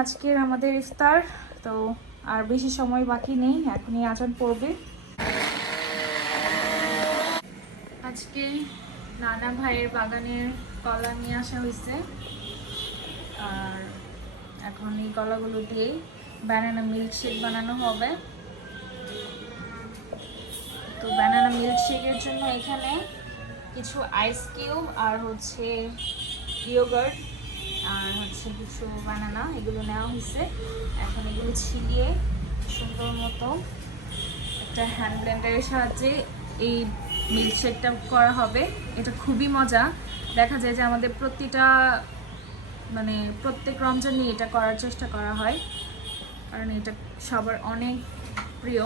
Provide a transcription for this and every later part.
আজকের আমাদের ইফতার। তো আর বেশি সময় বাকি নেই, এখনই আজান পড়বে। আজকে নানা ভাইয়ের বাগানের কলা নিয়ে আসা হয়েছে। আর এখন এই কলাগুলো দিয়ে ব্যানানা মিল্কশেক বানানো হবে। তো ব্যানানা মিল্কশেকের জন্য এখানে কিছু আইস কিউব আর হচ্ছে ইয়োগার্ট আর হচ্ছে কিছু বানানা এগুলো নেওয়া হয়েছে। এখন এগুলো ছিলিয়ে সুন্দর মতো একটা হ্যান্ড ব্লেন্ডারের সাহায্যে এই মিল্কশেকটা করা হবে। এটা খুবই মজা। দেখা যায় যে আমাদের প্রতিটা মানে প্রত্যেক রমজানই এটা করার চেষ্টা করা হয়। কারণ এটা সবার অনেক প্রিয়।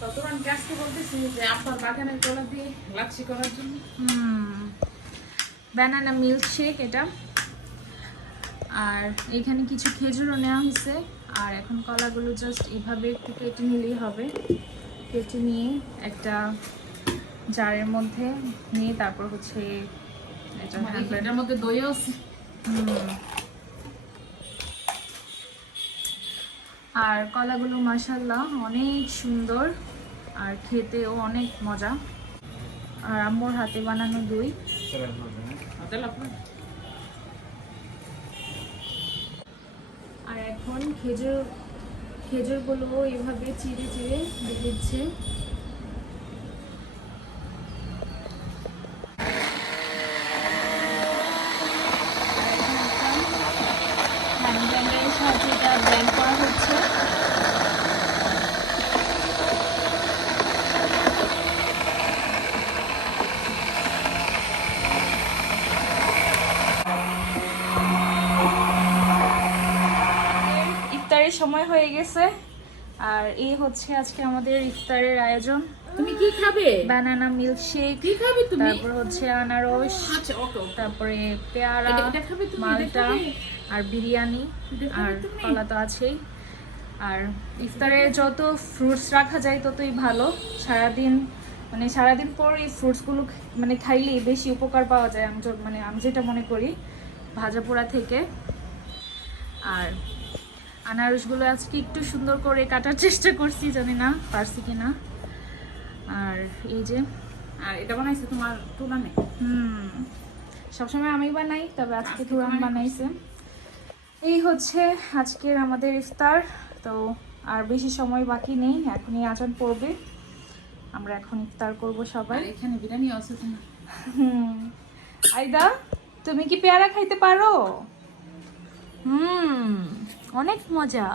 তখন আমি আজকে বলতেছি যে আপনার বাগানের কলা দিয়ে লাচ্ছি করার জন্য। ব্যানানা মিল্কশেক এটা। আর এখানে কিছু খেজুরও নেওয়া হয়েছে। আর এখন কলাগুলো জাস্ট এভাবে একটু কেটে নিলেই হবে। কেটে নিয়ে একটা জারের মধ্যে নিয়ে তারপর হচ্ছে এটা মধ্যে দইও হুম। আর কলাগুলো মাসাল্লাহ অনেক সুন্দর। আর খেতেও অনেক মজা। আর আম্মুর হাতে বানানো দই। আর এখন খেজুর খেজুরগুলো এভাবে চিড়ে চিড়ে দিচ্ছে হ্যান্ড ব্লেন্ডারের সাহায্যে এটা ব্লেন্ড করা হচ্ছে ইফতারের সময় হয়ে গেছে। আর এই হচ্ছে আজকে আমাদের ইফতারের আয়োজন। তুমি কি খাবে? বানানা মিল্কশেক কি খাবে তুমি? তারপর হচ্ছে আনারস আচ্ছা ওকে তারপরে পেয়ারা এটা খাবে তুমি? মালটা আর বিরিয়ানি আর কলা তো আছেই। আর ইফতারে যত ফ্রুটস রাখা যায় ততই ভালো। সারাদিন মানে সারাদিন পর এই ফ্রুটসগুলো মানে খাইলেই বেশি উপকার পাওয়া যায়। আমি মানে আমি যেটা মনে করি ভাজা পোড়া থেকে। আর আনারসগুলো আজকে একটু সুন্দর করে কাটার চেষ্টা করছি জানি না পারছি কি না আর এই যে আর এটা বানাইছে তোমার তুলা নেই হুম সবসময় আমি বানাই তবে আজকে তুরান বানাইছে। এই হচ্ছে আজকের আমাদের ইফতার তো আর বেশি সময় বাকি নেই এখনই আজান পড়বে। আমরা এখন ইফতার করব সবাই। এখানে বিরিয়ানি আছে হুম আইদা তুমি কি পেয়ারা খাইতে পারো? হুম অনেক মজা।